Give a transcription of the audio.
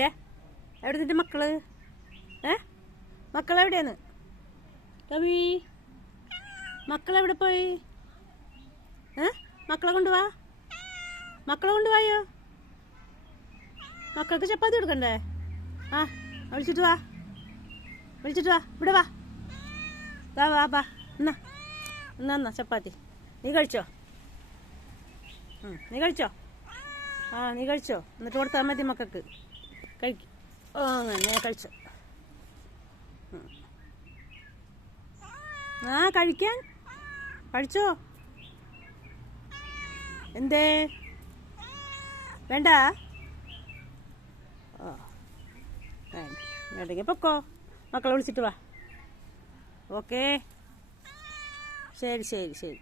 കുട്ടിയെ എവിടെ നിന്റെ മക്കള്? മക്കളെവിടെയാണ്? കവി മക്കളെവിടെ പോയി? മക്കളെ കൊണ്ടുവാ, മക്കളെ കൊണ്ടുപോയോ? മക്കൾക്ക് ചപ്പാത്തി കൊടുക്കണ്ടേ? വിളിച്ചിട്ട് വാ, വിളിച്ചിട്ട് വാ, ഇവിടെ വാ, വാ വാ വാ. എന്നാ എന്നാ എന്നാ ചപ്പാത്തി നീ കഴിച്ചോ? നീ കഴിച്ചോ? നീ കഴിച്ചോ? എന്നിട്ട് കൊടുത്താൽ മതി മക്കൾക്ക്. കഴിക്കും. അങ്ങനെ കഴിച്ചോ? കഴിക്കാൻ കഴിച്ചോ? എന്തേ വേണ്ട? വേണ്ടെങ്കിൽ പൊക്കോ, മക്കളെ വിളിച്ചിട്ട് വാ. ഓക്കേ, ശരി ശരി ശരി.